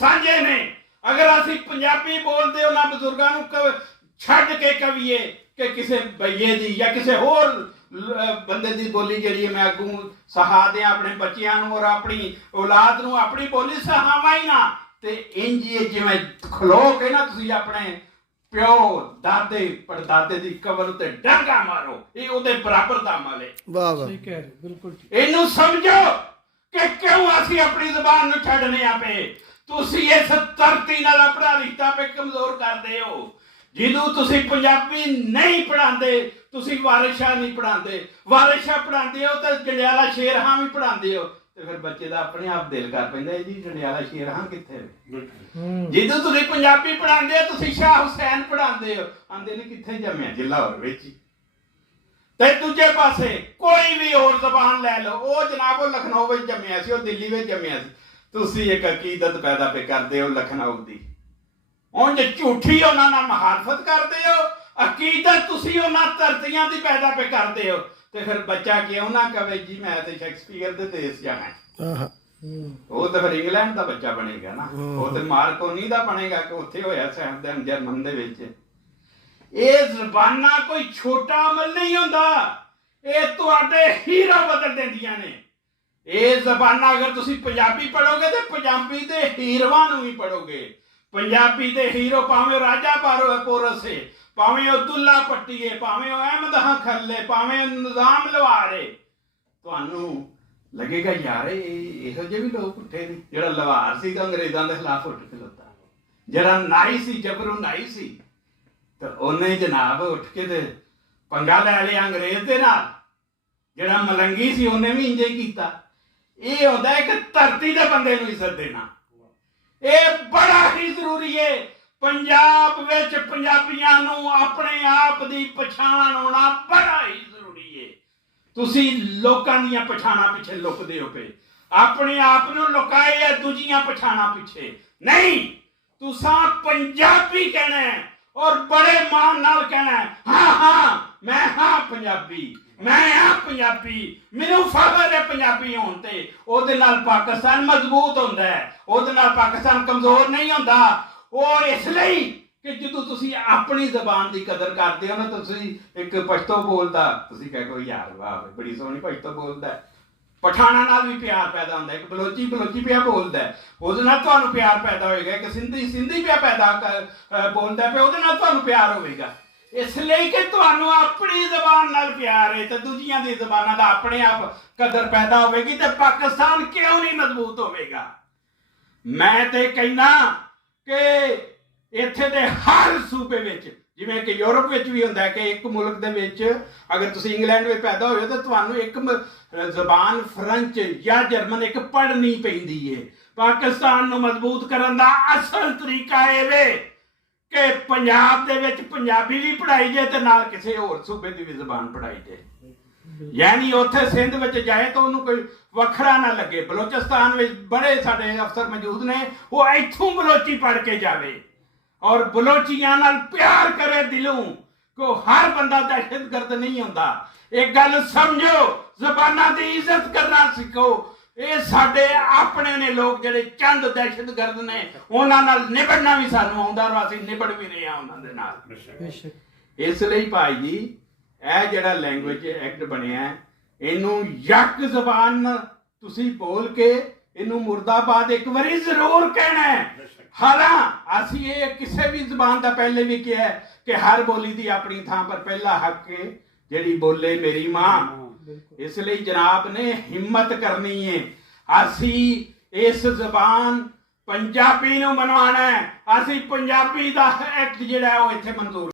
ਸਾਂਝੇ ਨੇ। अगर असी पंजाबी बोलते उन्होंने बजुर्गों को छड़ के कवीए कि किसी भईए की या किसी होर बंदे की बोली जी मैं अगू सहा दें अपने बच्चों और अपनी औलाद नूं अपनी बोली सहावा ही ना। तो इंज जिवें खलो के ना तुसीं अपने प्यो दादे परदादे की कबर उत्ते डांगा मारो, ये उहदे बराबर दा अमल है। वाह वाह, सही कह रहे, बिल्कुल ठीक। इनू समझो कि क्यों असी अपनी जबान नूं छड्डने आ पे। तुसी इस धरती नाल अपना रिश्ता पे कमजोर करदे हो। जिदों तुसी पंजाबी नहीं पढ़ाते, तुसी वारिस शाह नहीं पढ़ाते, वारिस शाह पढ़ाते हो तो जंडियाला शेर हां भी पढ़ाते हो, तो फिर बच्चे का अपने आप दिल कर पैंदा जी जंडियाला शेर हां कित्थे। जिदों तुसी पंजाबी पढ़ाते हो तुसी शाह हुसैन पढ़ाते हो, आंदे ने कित्थे जम्मिया जी लाहौर विच। ते दूजे पासे कोई भी होर जबान लै लो, वो जनाब लखनऊ में जम्मिया सी, दिल्ली में जम्मिया सी। तुसी एक अकीदत पैदा पे करते हो लखनऊ की, उंज झूठी उन्होंने मुखालफत करते हो, अकीदत तुसी उन्होंने धरतियां की पैदा पे करते हो। तो फिर बच्चा क्यों ना कहे जी मैं तो शेक्सपीयर के देश जाना, वो तो फिर इंग्लैंड का बच्चा बनेगा ना, वो तो मार्कोनी का बनेगा कि उत्थे होया सैफ जर्मन दे विच। ये जबाना कोई छोटा अमल नहीं होंदा, ये तुहाडे हीरो बदल देंदियां ने। ये जबाना अगर तुसी पंजाबी पढ़ोगे तो पंजाबी दे हीरोआं नूं भी पढ़ोगे। पंजाबी दे हीरो भावें राजा पोरस है, भावें दुल्ला पट्टी है, भावें अहमद हां खल्ले, भावें निजाम लवार है, तुहानूं लगेगा यार इहो जे भी लोग उठे ने। जिहड़ा लवार सी अंग्रेज़ां दे खिलाफ उठ खलोता, जिहड़ा नाई सी जबरू नाई सी, तो उन्हें जनाब उठ के ते पंगा लै लिया अंग्रेज दे नाल। जिहड़ा मलंगी सी उन्हें भी इंज ही कीता। ये होता है कि धरती के बंदे नूं इज्जत देना, ये बड़ा ही जरूरी है। पंजाब विच पंजाबियां नूं अपने आप दी पछाण होना बड़ा ही जरूरी है। तुसी लोकां दीयां पछाणां पिछे लुकदे हो पे, अपने आप नूं लुकाए है दूजियां पछाणां पिछे नहीं। तुसां पंजाबी कहना है और बड़े मान नाल कहना है हाँ हाँ मैं हाँ पंजाबी, मैं हाँ पंजाबी, मैनू फखर है पंजाबी होण ते। उहदे नाल पाकिस्तान मजबूत हुंदा है, उहदे नाल पाकिस्तान कमजोर नहीं हुंदा। और इसलिए कि जदों तुसीं अपनी जबान की कदर करते हो ना, तुसीं एक पश्तो बोलदा तुसीं कह को यार वाह बड़ी सोहनी पश्तो बोलदा है, पठाना नाल भी प्यार पैदा होंदा है। एक बलोची बलोची पिया बोलदा है, उहदे नाल तुहानूं प्यार पैदा होएगा। एक सिंधी सिंधी पिया पैदा बोलदा है, उहदे नाल तुहानूं प्यार होएगा। इसलिए कि तुहानूं अपनी जबान नाल प्यार है तो दूजियां दी जबानां दा अपने आप कदर पैदा होगी, तो पाकिस्तान क्यों नहीं मजबूत होगा। मैं तो कहना कि इत्थे दे हर सूबे विच, जिवें कि यूरोप विच भी हुंदा है कि एक मुल्क दे विच अगर तुसीं इंग्लैंड में पैदा होए तो तुहानूं एक जबान फ्रेंच या जर्मन एक पढ़नी पैंदी है। पाकिस्तान नूं मजबूत करन दा असल तरीका इह वे कि पंजाब दे विच पंजाबी भी पढ़ाई जाए तो नाल किसी होर सूबे की भी जबान पढ़ाई जाए। यानी उत्थे सिंध विच जाए तो उन्होंने कोई वखरा ना लगे। बलोचिस्तान में बड़े साडे अफसर मौजूद ने, वो इत्थों बलोची पढ़ के जावे और बलोचियां नाल प्यार करे दिलों को। हर बंदा दहशतगर्द नहीं होंदा। एक गल समझो, जबाना की इज्जत करना सीखो। ये साडे अपने ने लोग जिहड़े चंद दहशतगर्द ने, उन्हां नाल निबड़ना भी सानूं आउंदा और असीं निबड़ भी रहे हां उन्हां दे नाल। इसलिए भाई जी ਇਹ ਜਿਹੜਾ लैंगुएज एक्ट ਬਣਿਆ ਇਹਨੂੰ यक ਜ਼ਬਾਨ ਤੁਸੀਂ बोल के ਇਹਨੂੰ मुर्दाबाद एक बारी जरूर कहना है। हालां ਅਸੀਂ ਇਹ ਕਿਸੇ भी ਜ਼ਬਾਨ ਦਾ पहले भी किया है कि हर बोली दी अपनी थां पर पहला हक है ਜਿਹੜੀ बोले मेरी मां। इसलिए जनाब ने हिम्मत करनी है, असी इस जबान पंजाबी नूं मनवाना है। असी पंजाबी दा एक्ट जिहड़ा है वो इत्थे मंजूर